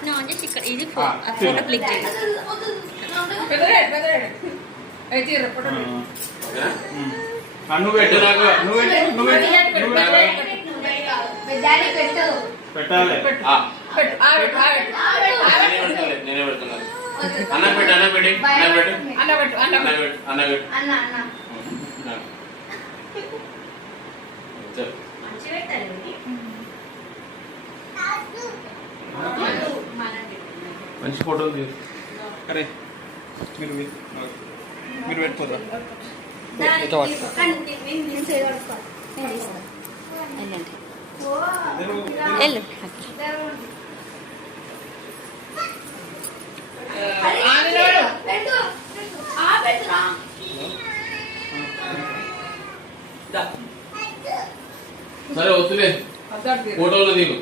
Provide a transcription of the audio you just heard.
అట్లా ఆన్ చేసి ఇక్కడ ఇది ఫోటో క్లిక్ చేయాలి. నువ్వు పెట్టు నాకు నువ్వు పెట్టాలి. నేనే పెడుతున్నాను. అన్న పెట్టు అన్న పెట్టి అన్న పెట్టు అన్న పెట్టు అన్న పెట్టు అన్న పెట్టు అన్న అన్న మంచి ఫోటోలు తీసు. అరే మీరు పెట్టుకోదా వెళ్ళు. సరే వద్దులే ఫోటోలు దిగు.